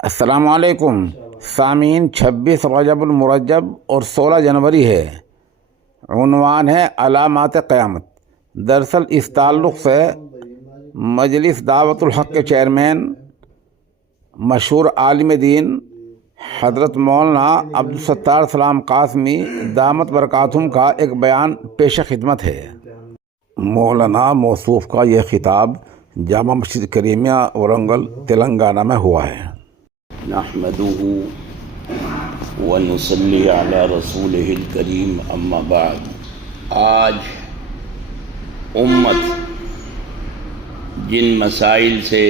السلام علیکم سامعین، 26 رجب المرجب اور 16 جنوری ہے۔ عنوان ہے علامات قیامت۔ دراصل اس تعلق سے مجلس دعوت الحق کے چیئرمین مشہور عالم دین حضرت مولانا عبدالستار سلام قاسمی دامت برکاتہم کا ایک بیان پیش خدمت ہے۔ مولانا موصوف کا یہ خطاب جامع مسجد کریمیہ ورنگل تلنگانہ میں ہوا ہے۔ نحمده ونصلي على رسوله الكريم اما بعد۔ آج امت جن مسائل سے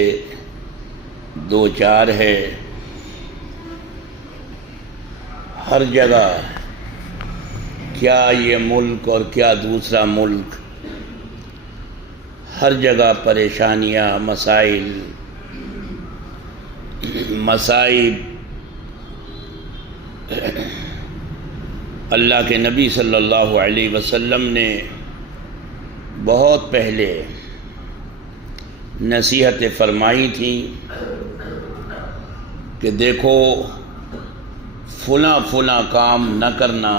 دو چار ہے، ہر جگہ کیا یہ ملک اور کیا دوسرا ملک، ہر جگہ پریشانیاں، مسائل، مصائب۔ اللہ کے نبی صلی اللہ علیہ وسلم نے بہت پہلے نصیحتیں فرمائی تھیں کہ دیکھو فلاں فلاں کام نہ کرنا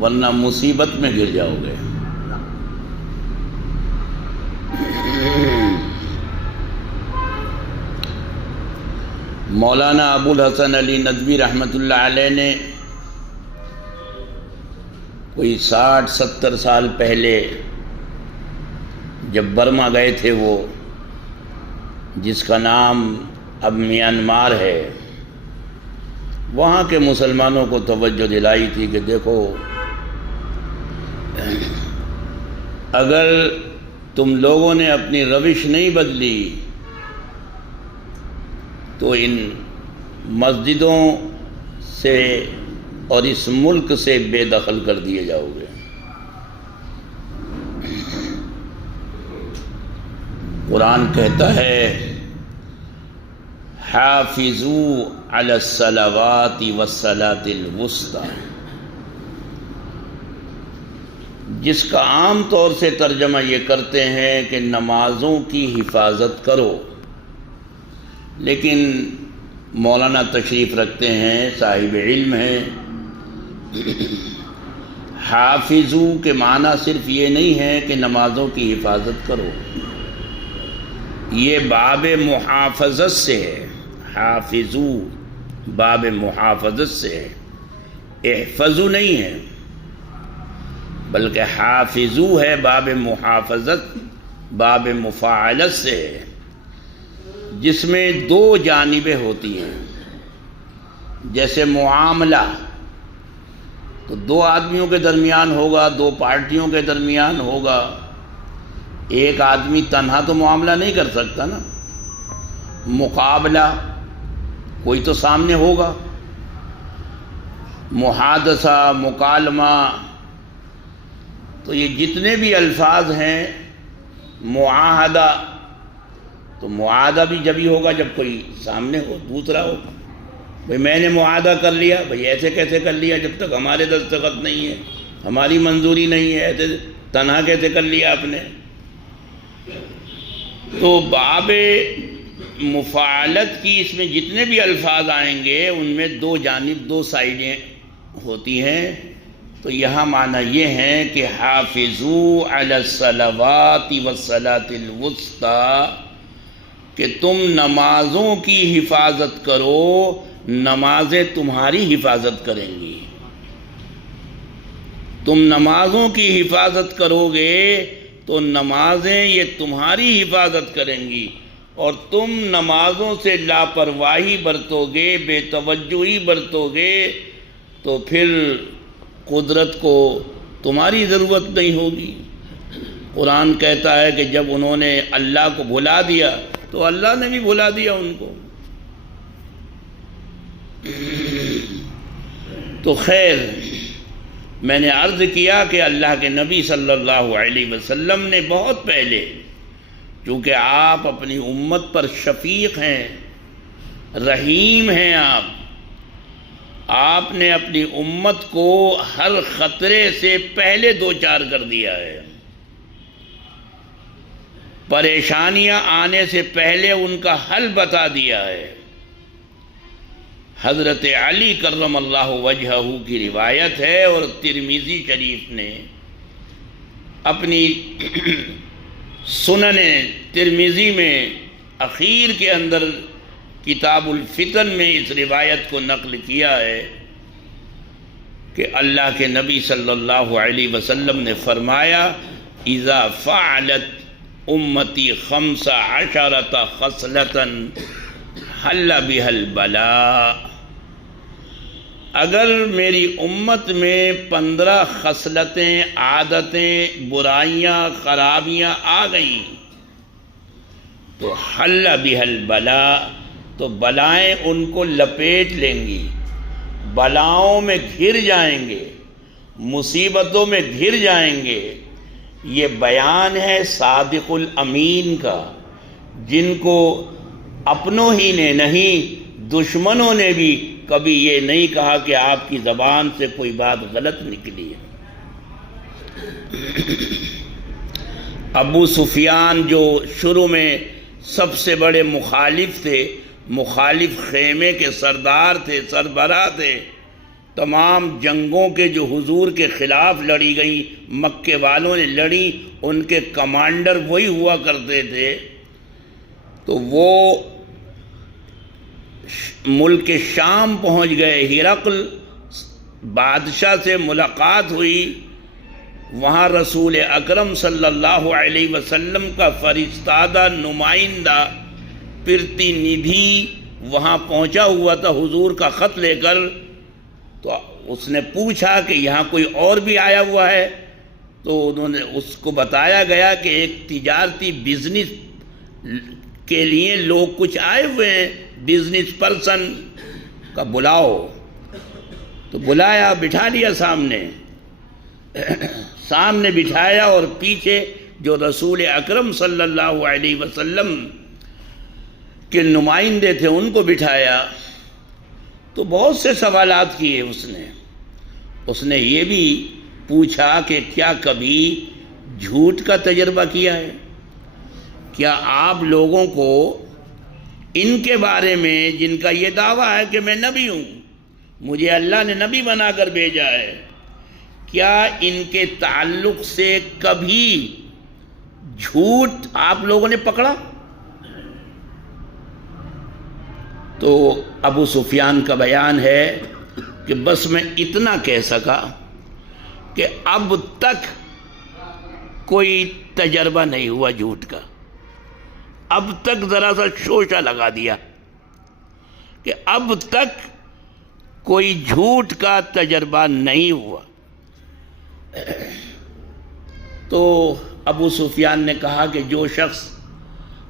ورنہ مصیبت میں گر جاؤ گے۔ مولانا ابو الحسن علی ندوی رحمۃ اللہ علیہ نے کوئی 60-70 سال پہلے جب برما گئے تھے، وہ جس کا نام اب میانمار ہے، وہاں کے مسلمانوں کو توجہ دلائی تھی کہ دیکھو اگر تم لوگوں نے اپنی روش نہیں بدلی تو ان مسجدوں سے اور اس ملک سے بے دخل کر دیے جاؤ گے۔ قرآن کہتا ہے حافظوا علی الصلوات والصلاۃ الوسطی، جس کا عام طور سے ترجمہ یہ کرتے ہیں کہ نمازوں کی حفاظت کرو، لیکن مولانا تشریف رکھتے ہیں، صاحب علم ہیں، حافظو کے معنی صرف یہ نہیں ہے کہ نمازوں کی حفاظت کرو، یہ باب محافظت سے ہے۔ حافظو باب محافظت سے ہے، احفظو نہیں ہے، بلکہ حافظو ہے باب محافظت، باب مفاعلت سے ہے، جس میں دو جانبیں ہوتی ہیں۔ جیسے معاملہ تو دو آدمیوں کے درمیان ہوگا، دو پارٹیوں کے درمیان ہوگا، ایک آدمی تنہا تو معاملہ نہیں کر سکتا نا، مقابلہ کوئی تو سامنے ہوگا، محادثہ، مکالمہ، تو یہ جتنے بھی الفاظ ہیں، معاہدہ، تو معاہدہ بھی جبھی ہوگا جب کوئی سامنے ہو، دوسرا ہو۔ بھئی میں نے معاہدہ کر لیا، بھئی ایسے کیسے کر لیا جب تک ہمارے دستخط نہیں ہے، ہماری منظوری نہیں ہے، ایسے تنہا کیسے کر لیا آپ نے؟ تو باب مفاعلت کی اس میں جتنے بھی الفاظ آئیں گے ان میں دو جانب، دو سائڈیں ہوتی ہیں۔ تو یہاں معنی یہ ہے کہ حافظوا علی الصلوات والصلاۃ الوسطی، کہ تم نمازوں کی حفاظت کرو، نمازیں تمہاری حفاظت کریں گی۔ تم نمازوں کی حفاظت کرو گے تو نمازیں یہ تمہاری حفاظت کریں گی، اور تم نمازوں سے لاپرواہی برتو گے، بے توجہی برتو گے، تو پھر قدرت کو تمہاری ضرورت نہیں ہوگی۔ قرآن کہتا ہے کہ جب انہوں نے اللہ کو بھلا دیا تو اللہ نے بھی بھلا دیا ان کو۔ تو خیر، میں نے عرض کیا کہ اللہ کے نبی صلی اللہ علیہ وسلم نے بہت پہلے، چونکہ آپ اپنی امت پر شفیق ہیں، رحیم ہیں، آپ نے اپنی امت کو ہر خطرے سے پہلے دوچار کر دیا ہے۔ پریشانیاں آنے سے پہلے ان کا حل بتا دیا ہے۔ حضرت علی کرم اللہ وجہہ کی روایت ہے، اور ترمذی شریف نے اپنی سنن ترمذی میں اخیر کے اندر کتاب الفتن میں اس روایت کو نقل کیا ہے کہ اللہ کے نبی صلی اللہ علیہ وسلم نے فرمایا اذا فعلت امتی 15 خصلۃ حل بها البلاء، اگر میری امت میں 15 خصلتیں، عادتیں، برائیاں، خرابیاں آ گئیں تو حل بها البلاء، تو بلائیں ان کو لپیٹ لیں گی، بلاؤں میں گھر جائیں گے، مصیبتوں میں گھر جائیں گے۔ یہ بیان ہے صادق الامین کا، جن کو اپنوں ہی نے نہیں دشمنوں نے بھی کبھی یہ نہیں کہا کہ آپ کی زبان سے کوئی بات غلط نکلی ہے۔ ابو سفیان جو شروع میں سب سے بڑے مخالف تھے، مخالف خیمے کے سردار تھے، سربراہ تھے، تمام جنگوں کے جو حضور کے خلاف لڑی گئیں، مکے والوں نے لڑی، ان کے کمانڈر وہی ہوا کرتے تھے، تو وہ ملک شام پہنچ گئے۔ ہرقل بادشاہ سے ملاقات ہوئی، وہاں رسول اکرم صلی اللہ علیہ وسلم کا فرستادہ نمائندہ پرتی ندھی وہاں پہنچا ہوا تھا حضور کا خط لے کر، تو اس نے پوچھا کہ یہاں کوئی اور بھی آیا ہوا ہے، تو انہوں نے اس کو بتایا گیا کہ ایک تجارتی بزنس کے لیے لوگ کچھ آئے ہوئے ہیں، بزنس پرسن کا بلاؤ۔ تو بلایا، بٹھا لیا سامنے بٹھایا، اور پیچھے جو رسول اکرم صلی اللہ علیہ وسلم کے نمائندے تھے ان کو بٹھایا۔ تو بہت سے سوالات کیے اس نے یہ بھی پوچھا کہ کیا کبھی جھوٹ کا تجربہ کیا ہے؟ کیا آپ لوگوں کو ان کے بارے میں جن کا یہ دعویٰ ہے کہ میں نبی ہوں، مجھے اللہ نے نبی بنا کر بھیجا ہے، کیا ان کے تعلق سے کبھی جھوٹ آپ لوگوں نے پکڑا؟ تو ابو سفیان کا بیان ہے کہ بس میں اتنا کہہ سکا کہ اب تک کوئی تجربہ نہیں ہوا جھوٹ کا، اب تک ذرا سا شوشہ لگا دیا کہ اب تک کوئی جھوٹ کا تجربہ نہیں ہوا۔ تو ابو سفیان نے کہا کہ جو شخص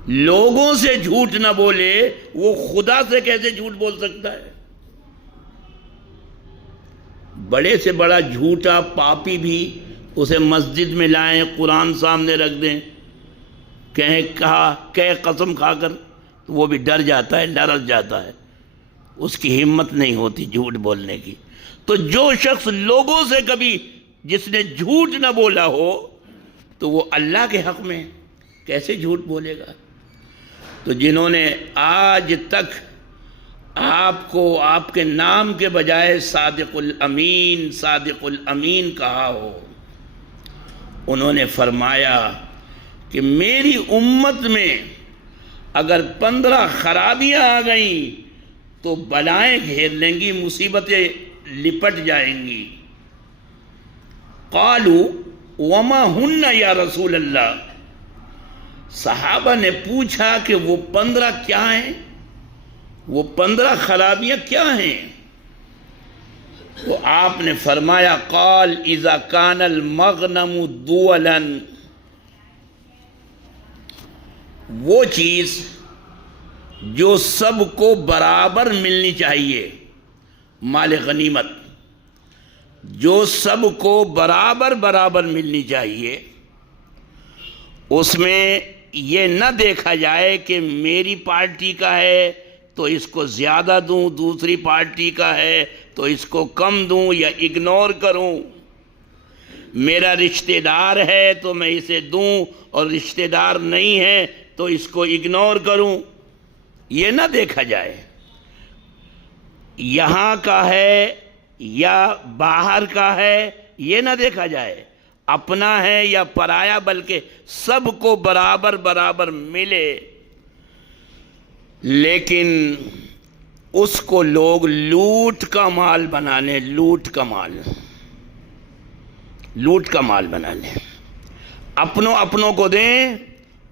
لوگوں سے جھوٹ نہ بولے وہ خدا سے کیسے جھوٹ بول سکتا ہے؟ بڑے سے بڑا جھوٹا پاپی بھی اسے مسجد میں لائیں، قرآن سامنے رکھ دیں، کہ قسم کھا کر، وہ بھی ڈر جاتا ہے، لرز جاتا ہے، اس کی ہمت نہیں ہوتی جھوٹ بولنے کی۔ تو جو شخص لوگوں سے کبھی جس نے جھوٹ نہ بولا ہو تو وہ اللہ کے حق میں کیسے جھوٹ بولے گا؟ تو جنہوں نے آج تک آپ کو آپ کے نام کے بجائے صادق الامین کہا ہو، انہوں نے فرمایا کہ میری امت میں اگر 15 خرابیاں آ گئیں تو بلائیں گھیر لیں گی، مصیبتیں لپٹ جائیں گی۔ قالوا وما ہن یا رسول اللہ، صحابہ نے پوچھا کہ وہ 15 کیا ہیں، وہ 15 خرابیاں کیا ہیں؟ تو آپ نے فرمایا قال اذا کان المغنم دولا، وہ چیز جو سب کو برابر ملنی چاہیے، مال غنیمت جو سب کو برابر ملنی چاہیے، اس میں یہ نہ دیکھا جائے کہ میری پارٹی کا ہے تو اس کو زیادہ دوں، دوسری پارٹی کا ہے تو اس کو کم دوں یا اگنور کروں، میرا رشتہ دار ہے تو میں اسے دوں اور رشتہ دار نہیں ہے تو اس کو اگنور کروں، یہ نہ دیکھا جائے۔ یہاں کا ہے یا باہر کا ہے یہ نہ دیکھا جائے، اپنا ہے یا پرایا، بلکہ سب کو برابر برابر ملے۔ لیکن اس کو لوگ لوٹ کا مال بنا لیں، لوٹ کا مال بنا لیں، اپنوں کو دیں،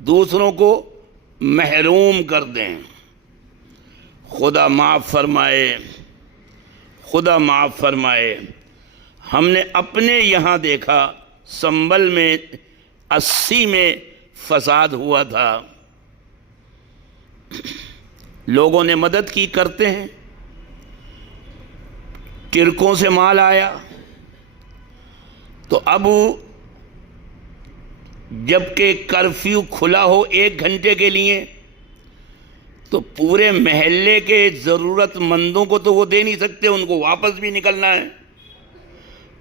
دوسروں کو محروم کر دیں۔ خدا معاف فرمائے، ہم نے اپنے یہاں دیکھا، سنبل میں 80 میں فساد ہوا تھا، لوگوں نے مدد کی، کرتے ہیں، ٹرکوں سے مال آیا، تو اب جبکہ کرفیو کھلا ہو 1 گھنٹے کے لیے، تو پورے محلے کے ضرورت مندوں کو تو وہ دے نہیں سکتے، ان کو واپس بھی نکلنا ہے،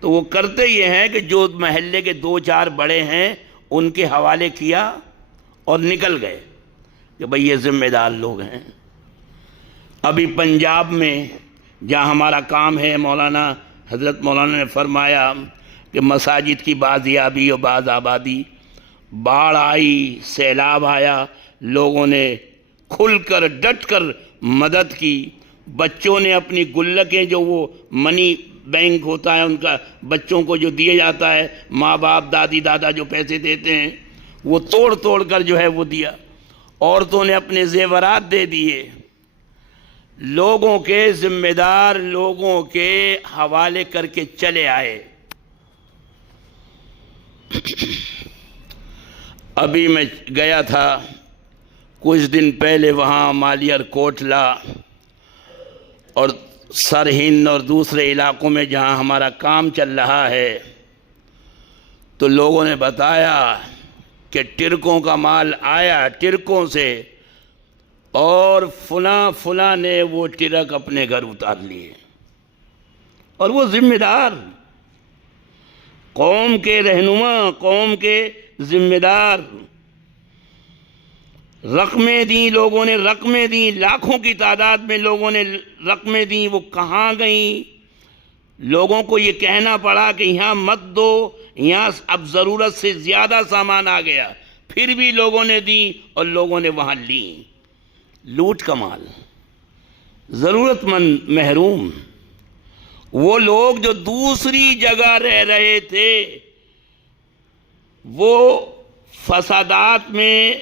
تو وہ کرتے یہ ہیں کہ جو محلے کے 2-4 بڑے ہیں ان کے حوالے کیا اور نکل گئے کہ بھئی یہ ذمہ دار لوگ ہیں۔ ابھی پنجاب میں جہاں ہمارا کام ہے، حضرت مولانا نے فرمایا کہ مساجد کی بازیابی و باز آبادی، باڑھ آئی، سیلاب آیا، لوگوں نے کھل کر ڈٹ کر مدد کی، بچوں نے اپنی گلکیں، جو وہ منی بینک ہوتا ہے ان کا، بچوں کو جو دیا جاتا ہے، ماں باپ دادی دادا جو پیسے دیتے ہیں، وہ توڑ کر جو ہے وہ دیا، عورتوں نے اپنے زیورات دے دیے، لوگوں کے ذمہ دار لوگوں کے حوالے کر کے چلے آئے۔ ابھی میں گیا تھا کچھ دن پہلے وہاں مالیار کوٹلہ اور سرہند اور دوسرے علاقوں میں جہاں ہمارا کام چل رہا ہے، تو لوگوں نے بتایا کہ ٹرکوں کا مال آیا، ٹرکوں سے، اور فلاں نے وہ ٹرک اپنے گھر اتار لیے، اور وہ ذمہ دار، قوم کے رہنما، قوم کے ذمہ دار، رقمیں دیں، لوگوں نے رقمیں دیں، لاکھوں کی تعداد میں لوگوں نے رقمیں دیں، وہ کہاں گئیں؟ لوگوں کو یہ کہنا پڑا کہ یہاں مت دو، یہاں اب ضرورت سے زیادہ سامان آ گیا، پھر بھی لوگوں نے دی اور لوگوں نے وہاں لی۔ لوٹ کا مال، ضرورت مند محروم، وہ لوگ جو دوسری جگہ رہ رہے تھے، وہ فسادات میں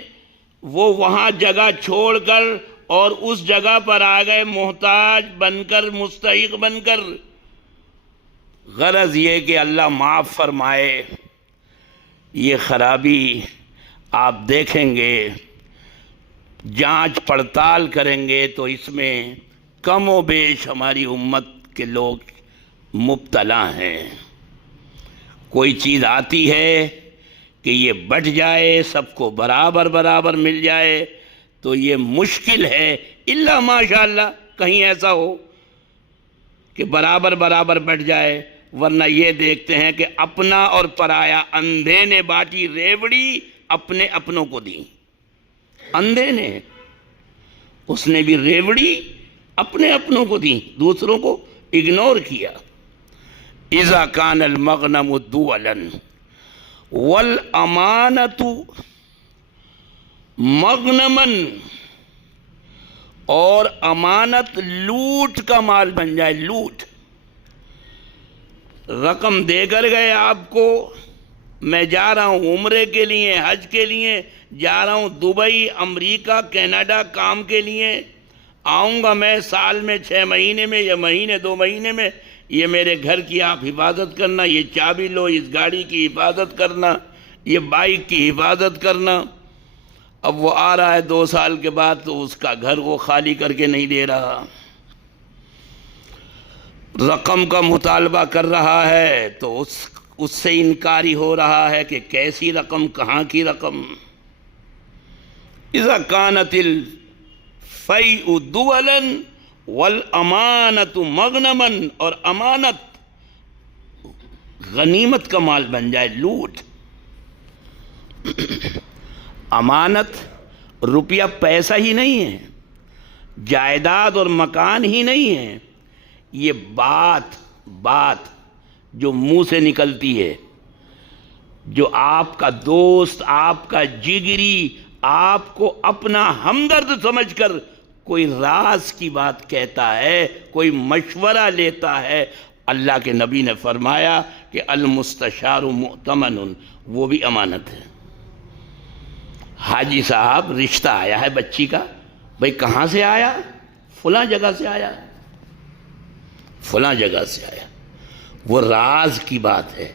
وہ وہاں جگہ چھوڑ کر اور اس جگہ پر آ گئے، محتاج بن کر، مستحق بن کر۔ غرض یہ کہ اللہ معاف فرمائے، یہ خرابی آپ دیکھیں گے، جانچ پڑتال کریں گے تو اس میں کم و بیش ہماری امت کے لوگ مبتلا ہیں۔ کوئی چیز آتی ہے کہ یہ بٹ جائے، سب کو برابر برابر مل جائے، تو یہ مشکل ہے، الا ماشاءاللہ کہیں ایسا ہو کہ برابر برابر بٹ جائے، ورنہ یہ دیکھتے ہیں کہ اپنا اور پرایا، اندھے نے باٹی ریوڑی، اپنوں کو دی، اندھے نے، اس نے بھی ریوڑی اپنوں کو دی، دوسروں کو اگنور کیا۔ اذا کان المغنم دولا والامانت مغنما، اور امانت لوٹ کا مال بن جائے، لوٹ، رقم دے کر گئے آپ کو، میں جا رہا ہوں عمرے کے لیے، حج کے لیے جا رہا ہوں، دبئی، امریکہ، کینیڈا کام کے لیے آؤں گا میں، سال میں 6 مہینے میں یا مہینے 2 مہینے میں، یہ میرے گھر کی آپ حفاظت کرنا، یہ چابی لو، اس گاڑی کی حفاظت کرنا، یہ بائک کی حفاظت کرنا۔ اب وہ آ رہا ہے 2 سال کے بعد، تو اس کا گھر وہ خالی کر کے نہیں دے رہا، رقم کا مطالبہ کر رہا ہے، تو اس سے انکاری ہو رہا ہے کہ کیسی رقم، کہاں کی رقم۔ اذا کانت الفیء دولا والامانت مغنما، اور امانت غنیمت کا مال بن جائے، لوٹ۔ امانت روپیہ پیسہ ہی نہیں ہے، جائیداد اور مکان ہی نہیں ہے، یہ بات جو منہ سے نکلتی ہے، جو آپ کا دوست، آپ کا جگری، آپ کو اپنا ہمدرد سمجھ کر کوئی راز کی بات کہتا ہے، کوئی مشورہ لیتا ہے، اللہ کے نبی نے فرمایا کہ المستشار مؤتمن، وہ بھی امانت ہے۔ حاجی صاحب رشتہ آیا ہے بچی کا، بھئی کہاں سے آیا؟ فلاں جگہ سے آیا، فلاں جگہ سے آیا، وہ راز کی بات ہے،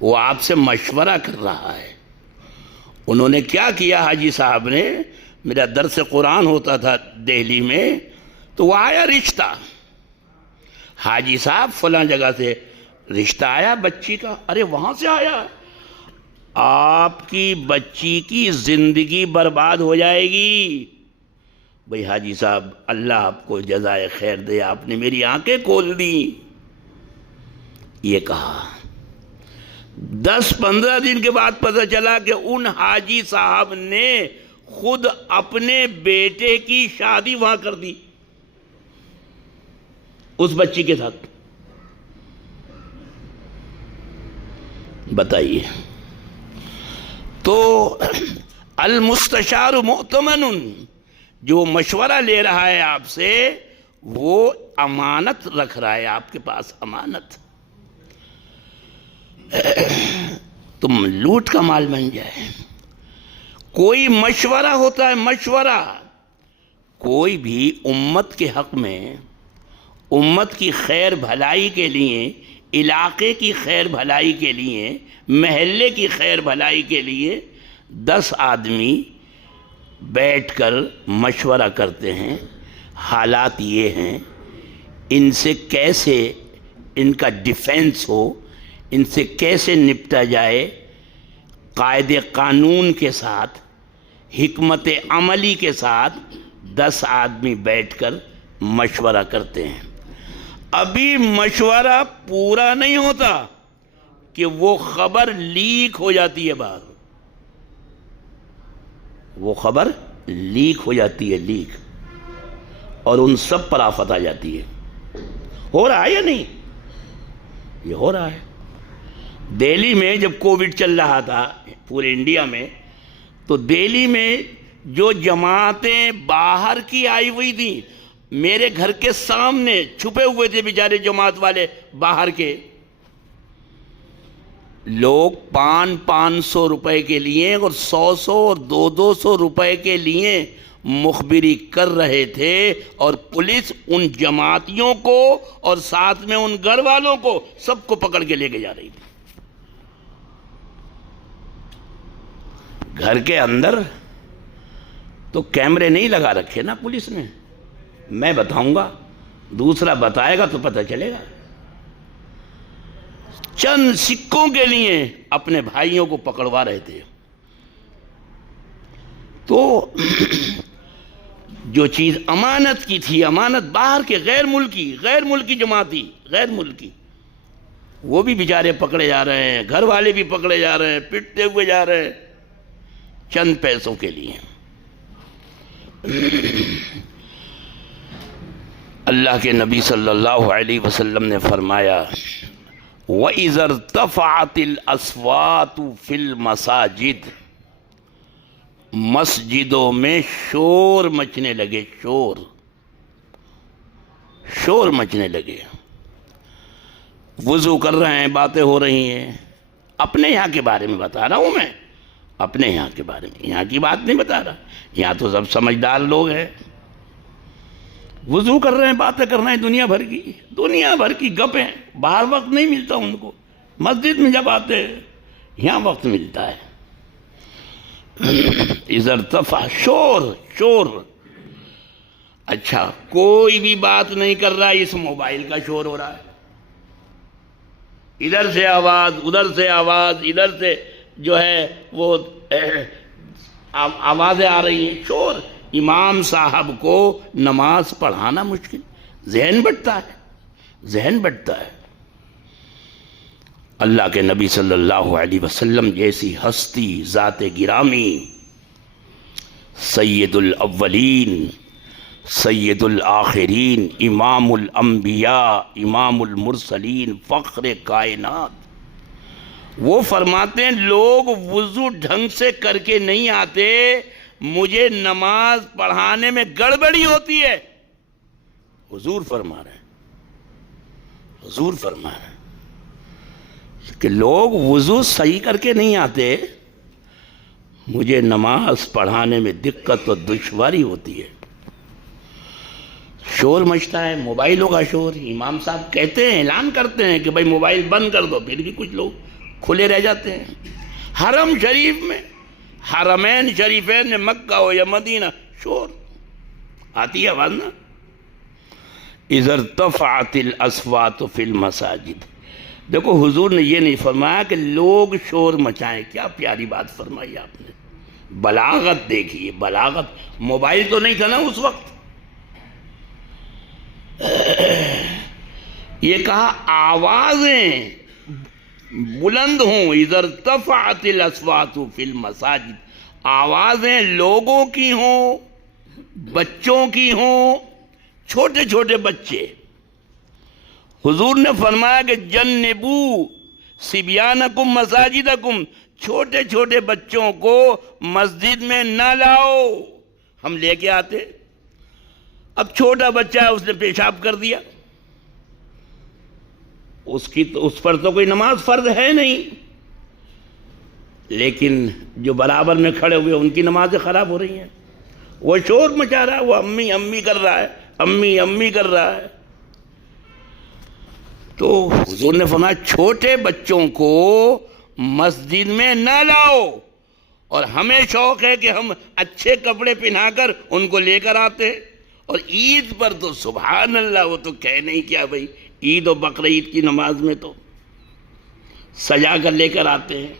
وہ آپ سے مشورہ کر رہا ہے۔ انہوں نے کیا کیا حاجی صاحب نے؟ میرا درس قرآن ہوتا تھا دہلی میں، تو وہ آیا رشتہ، حاجی صاحب فلاں جگہ سے رشتہ آیا بچی کا، ارے وہاں سے آیا، آپ کی بچی کی زندگی برباد ہو جائے گی۔ بھئی حاجی صاحب اللہ آپ کو جزائے خیر دے، آپ نے میری آنکھیں کھول دی، یہ کہا۔ 10-15 دن کے بعد پتہ چلا کہ ان حاجی صاحب نے خود اپنے بیٹے کی شادی وہاں کر دی اس بچی کے ساتھ۔ بتائیے، تو المستشار مؤتمن، جو مشورہ لے رہا ہے آپ سے، وہ امانت رکھ رہا ہے آپ کے پاس، امانت۔ تم لوٹ کا مال بن جائے۔ کوئی مشورہ ہوتا ہے، مشورہ، کوئی بھی امت کے حق میں، امت کی خیر بھلائی کے لیے، علاقے کی خیر بھلائی کے لیے، محلے کی خیر بھلائی کے لیے 10 آدمی بیٹھ کر مشورہ کرتے ہیں۔ حالات یہ ہیں، ان سے کیسے ان کا ڈیفینس ہو، ان سے کیسے نپٹا جائے، قائد قانون کے ساتھ، حکمت عملی کے ساتھ 10 آدمی بیٹھ کر مشورہ کرتے ہیں۔ ابھی مشورہ پورا نہیں ہوتا کہ وہ خبر لیک ہو جاتی ہے باہر، وہ خبر لیک ہو جاتی ہے، لیک، اور ان سب پر آفت آ جاتی ہے۔ ہو رہا ہے یا نہیں؟ یہ ہو رہا ہے۔ دہلی میں جب کووڈ چل رہا تھا پورے انڈیا میں، تو دہلی میں جو جماعتیں باہر کی آئی ہوئی تھیں، میرے گھر کے سامنے چھپے ہوئے تھے بیچارے جماعت والے باہر کے لوگ، 500 روپے کے لیے اور 100 اور 200 روپے کے لیے مخبری کر رہے تھے، اور پولیس ان جماعتیوں کو اور ساتھ میں ان گھر والوں کو سب کو پکڑ کے لے کے جا رہی تھی۔ گھر کے اندر تو کیمرے نہیں لگا رکھے نا پولیس نے، میں بتاؤں گا، دوسرا بتائے گا تو پتہ چلے گا۔ چند سکوں کے لیے اپنے بھائیوں کو پکڑوا رہے تھے۔ تو جو چیز امانت کی تھی، امانت باہر کے غیر ملکی جماعتی، غیر ملکی، وہ بھی بیچارے پکڑے جا رہے ہیں، گھر والے بھی پکڑے جا رہے ہیں، پٹتے ہوئے جا رہے ہیں چند پیسوں کے لیے۔ اللہ کے نبی صلی اللہ علیہ وسلم نے فرمایا وَإِذَا ارْتَفَعَتِ الْأَصْوَاتُ فِي الْمَسَاجِدِ، مسجدوں میں شور مچنے لگے، شور مچنے لگے، وضو کر رہے ہیں، باتیں ہو رہی ہیں، اپنے یہاں کے بارے میں بتا رہا ہوں میں، اپنے یہاں کے بارے میں، یہاں کی بات نہیں بتا رہا، یہاں تو سب سمجھدار لوگ ہیں، وضو کر رہے ہیں، باتیں کر رہے ہیں، دنیا بھر کی گپیں، باہر وقت نہیں ملتا ان کو، مسجد میں جب آتے ہیں یہاں وقت ملتا ہے۔ اذا ارتفع، شور، اچھا کوئی بھی بات نہیں کر رہا، اس موبائل کا شور ہو رہا ہے، ادھر سے آواز، ادھر سے آواز، ادھر سے جو ہے وہ آوازیں آ رہی ہیں، شور۔ امام صاحب کو نماز پڑھانا مشکل، ذہن بٹتا ہے۔ اللہ کے نبی صلی اللہ علیہ وسلم جیسی ہستی، ذات گرامی، سید الاولین سید الآخرین، امام الانبیاء، امام المرسلین، فخر کائنات، وہ فرماتے ہیں لوگ وضو ڈھنگ سے کر کے نہیں آتے، مجھے نماز پڑھانے میں گڑبڑی ہوتی ہے۔ حضور فرما رہے ہیں، حضور فرما رہے ہیں کہ لوگ وضو صحیح کر کے نہیں آتے، مجھے نماز پڑھانے میں دقت اور دشواری ہوتی ہے۔ شور مچتا ہے، موبائلوں کا شور۔ امام صاحب کہتے ہیں، اعلان کرتے ہیں کہ بھائی موبائل بند کر دو، پھر بھی کچھ لوگ کھلے رہ جاتے ہیں۔ حرم شریف میں، حرمین شریفین میں، مکہ ہو یا مدینہ، شور آتی ہے آواز نا۔ اذا ارتفعت الاصوات فی المساجد، دیکھو حضور نے یہ نہیں فرمایا کہ لوگ شور مچائیں، کیا پیاری بات فرمائی آپ نے، بلاغت دیکھیے، بلاغت۔ موبائل تو نہیں تھا نا اس وقت، یہ کہا آوازیں بلند ہوں، اذا ارتفعت الاصوات فی المساجد، آوازیں لوگوں کی ہوں، بچوں کی ہوں، چھوٹے چھوٹے بچے۔ حضور نے فرمایا کہ جنبو صبیانکم مساجدکم، چھوٹے چھوٹے بچوں کو مسجد میں نہ لاؤ۔ ہم لے کے آتے، اب چھوٹا بچہ ہے، اس نے پیشاب کر دیا، اس پر تو کوئی نماز فرض ہے نہیں، لیکن جو برابر میں کھڑے ہوئے ان کی نمازیں خراب ہو رہی ہیں۔ وہ شور مچا رہا ہے، وہ امی امی کر رہا ہے، امی امی کر رہا ہے۔ تو حضور نے فرمایا چھوٹے بچوں کو مسجد میں نہ لاؤ، اور ہمیں شوق ہے کہ ہم اچھے کپڑے پہنا کر ان کو لے کر آتے، اور عید پر تو سبحان اللہ، وہ تو کہہ نہیں کیا بھائی، عید و بقرعید کی نماز میں تو سجا کر لے کر آتے ہیں۔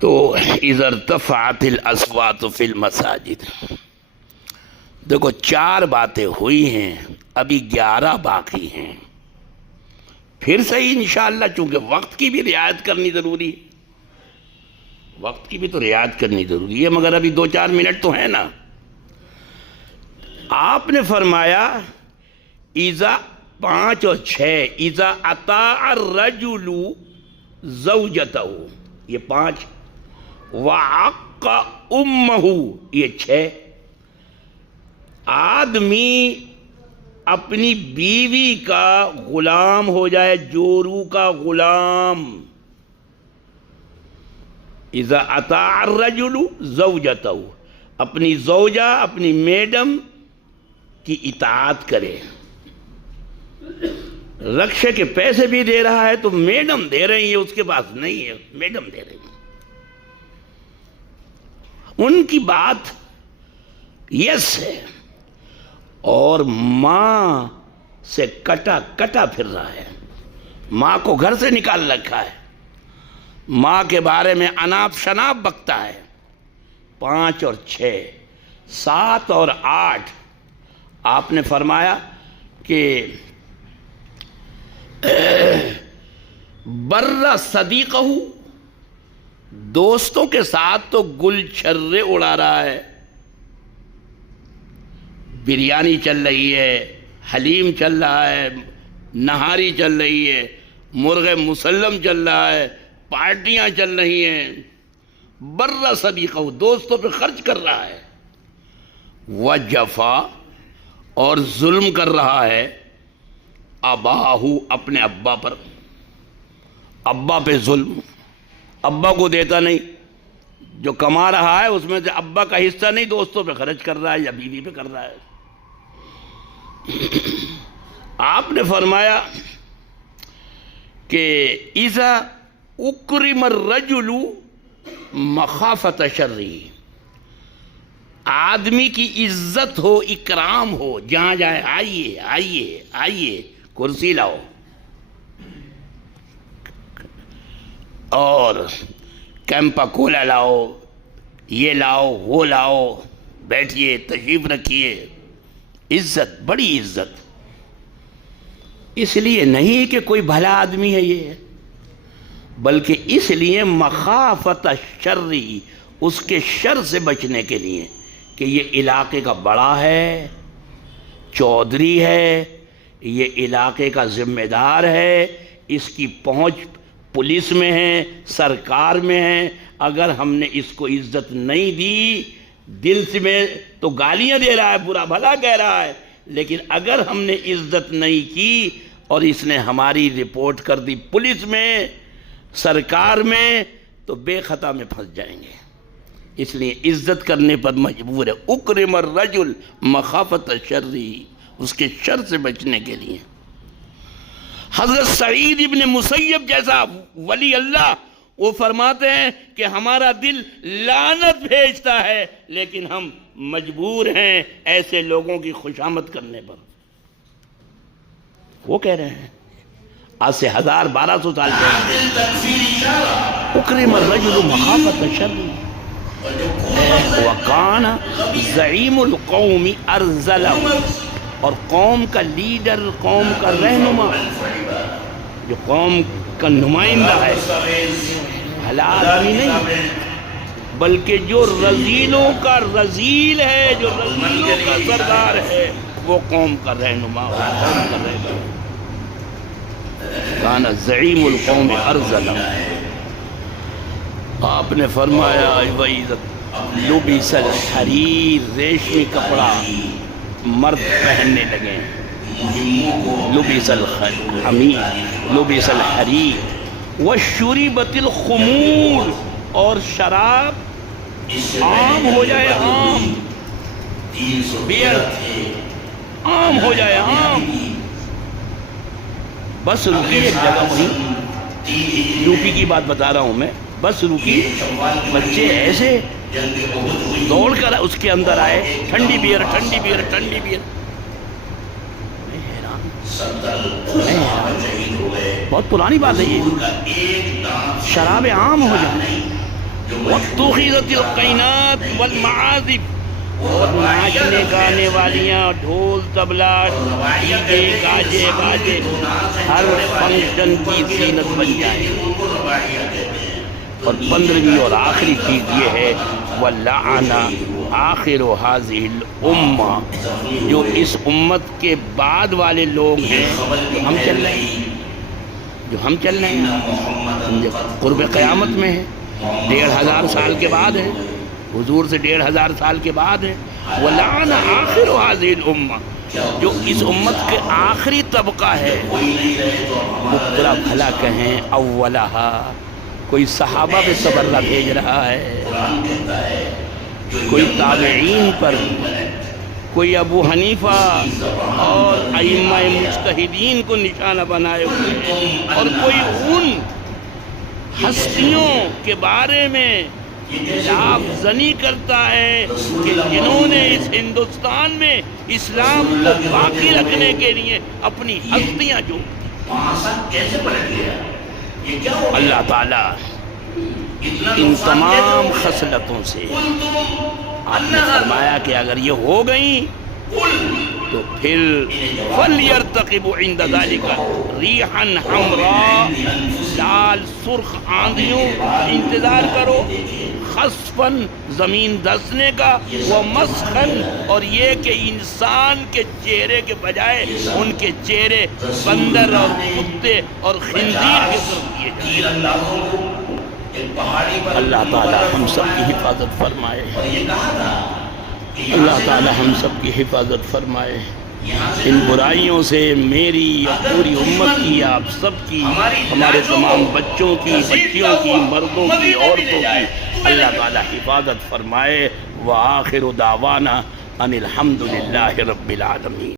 تو اذا ارتفعت الاصوات فی المساجد، دیکھو 4 باتیں ہوئی ہیں، ابھی 11 باقی ہیں، پھر صحیح انشاءاللہ، چونکہ وقت کی بھی رعایت کرنی ضروری ہے، وقت کی بھی تو رعایت کرنی ضروری ہے، مگر ابھی 2-4 منٹ تو ہیں نا۔ آپ نے فرمایا اذا 5 اور 6، اذا اطاع الرجل زوجتہ، یہ 5، وعق امہ، یہ 6۔ آدمی اپنی بیوی کا غلام ہو جائے، جورو کا غلام، اذا اطاع الرجل زوجتہ، اپنی زوجہ، اپنی میڈم کی اطاعت کرے۔ رکشے کے پیسے بھی دے رہا ہے تو میڈم دے رہی ہے، اس کے پاس نہیں ہے، میڈم دے رہی ہے، ان کی بات یس ہے، اور ماں سے کٹا پھر رہا ہے، ماں کو گھر سے نکال رکھا ہے، ماں کے بارے میں اناپ شناپ بکتا ہے۔ 5 اور 6، 7 اور 8، آپ نے فرمایا کہ بر صدیقہ، دوستوں کے ساتھ تو گل چھرے اڑا رہا ہے، بریانی چل رہی ہے، حلیم چل رہا ہے، نہاری چل رہی ہے، مرغ مسلم چل رہا ہے، پارٹیاں چل رہی ہیں، بر صدیقہ، دوستوں پہ خرچ کر رہا ہے، وجفا، اور ظلم کر رہا ہے، اباہو، اپنے ابا پر، ابا پہ ظلم، ابا کو دیتا نہیں، جو کما رہا ہے اس میں سے ابا کا حصہ نہیں، دوستوں پہ خرچ کر رہا ہے یا بیوی پہ کر رہا ہے۔ آپ نے فرمایا کہ اذا اکرم الرجل مخافت شرہ، آدمی کی عزت ہو، اکرام ہو، جہاں جائے آئیے آئیے آئیے، کرسی لاؤ، اور کیمپا کولا لاؤ، یہ لاؤ وہ لاؤ، بیٹھیے، تشریف رکھیے، عزت، بڑی عزت، اس لیے نہیں کہ کوئی بھلا آدمی ہے یہ، بلکہ اس لیے مخافت شر، اس کے شر سے بچنے کے لیے، کہ یہ علاقے کا بڑا ہے، چودھری ہے، یہ علاقے کا ذمہ دار ہے، اس کی پہنچ پولیس میں ہے، سرکار میں ہے. اگر ہم نے اس کو عزت نہیں دی، دل سے میں تو گالیاں دے رہا ہے، برا بھلا کہہ رہا ہے، لیکن اگر ہم نے عزت نہیں کی اور اس نے ہماری رپورٹ کر دی پولیس میں، سرکار میں، تو بے خطا میں پھنس جائیں گے. اس لیے عزت کرنے پر مجبور ہے. اکرم الرجل مخافت شرری، اس کے شر سے بچنے کے لیے. حضرت سعید ابن مسیب جیسا ولی اللہ وہ فرماتے ہیں کہ ہمارا دل لعنت بھیجتا ہے، لیکن ہم مجبور ہیں ایسے لوگوں کی خوشامد کرنے پر. وہ کہہ رہے ہیں آج سے 1200 سال پہلے، اکرم الرجل مخافت شرری وکان زعیم القوم ارذلہ، اور قوم کا لیڈر، قوم کا رہنما، جو قوم کا نمائندہ ہے، بھلا آدمی نہیں بلکہ جو رذیلوں کا رذیل ہے، جو رذیلوں کا سردار ہے، وہ قوم کا رہنما، قوم کا رہنما. کان زعیم القوم ارذلہ. آپ نے فرمایا وَإِذَا لُبِسَ الْحَرِيرُ، ریشمی کپڑا مرد پہننے لگے. لُبِسَ الْحَمِيرُ لُبِسَ الْحَرِيرُ وَشُرِبَتِ الْخُمُورُ، اور شراب عام ہو جائے، عام بیئر عام ہو جائے، عام. بس رکی ایک جگہ وہیں، یو پی کی بات بتا رہا ہوں میں، بس رکی، بچے ایسے دوڑ کر اس کے اندر آئے، ٹھنڈی بیئر ٹھنڈی بیئر ٹھنڈی بیئر. میں حیران، بہت پرانی بات ہے یہ، شراب عام ہو جائے. وَاتُّخِذَتِ الْقَيْنَاتُ وَالْمَعَازِفُ، اور ناچنے گانے والیاں، ڈھول طبلہ ڈی جے گاجے باجے، ہر فنکشن کی زینت بن جائے. اور 15ویں اور آخری چیز یہ ہے وَلَعَنَ آخِرُ هَذِهِ الْأُمَّةِ، جو اس امت کے بعد والے لوگ ہیں، جو ہم چل رہے ہیں، جو ہم چل رہے ہیں، قرب قیامت میں ہے، 1500 سال کے بعد ہے، حضور سے 1500 سال کے بعد ہے. وَلَعَنَ آخِرُ هَذِهِ الْأُمَّةِ، جو اس امت کے آخری طبقہ ہے. برا بھلا کہیں اولہا، کوئی صحابہ پہ تبرہ بھیج رہا ہے، کوئی تابعین پر، کوئی ابو حنیفہ اور ائمہ مجتہدین کو نشانہ بنائے ہوئے ہیں، اور کوئی ان ہستیوں کے بارے میں لاف زنی کرتا ہے کہ جنہوں نے اس ہندوستان میں اسلام کو باقی رکھنے کے لیے اپنی ہستیاں جو. اللہ تعالیٰ ان تمام خصلتوں سے آپ نے فرمایا کہ اگر یہ ہو گئیں تو پھر فَلْيَرْتَقِبُ عِنْدَ ذَلِكَ رِيحًا حَمْرَا، لال سرخ آندھیوں انتظار کرو، خسفاً زمین دھسنے کا، وَمَسْخًا، اور یہ کہ انسان کے چہرے کے بجائے ان کے چہرے بندر اور کتے اور خنزیر کے طرف کیے جائیں. اللہ تعالی ہم سب کی حفاظت فرمائے، اللہ تعالی ہم سب کی حفاظت فرمائے. ان برائیوں سے میری اور پوری امت کی، آپ سب کی، ہمارے تمام بچوں کی، بچیوں کی، مردوں کی، عورتوں کی اللہ تعالی حفاظت فرمائے. وآخر دعوانا ان الحمد للہ رب العالمین.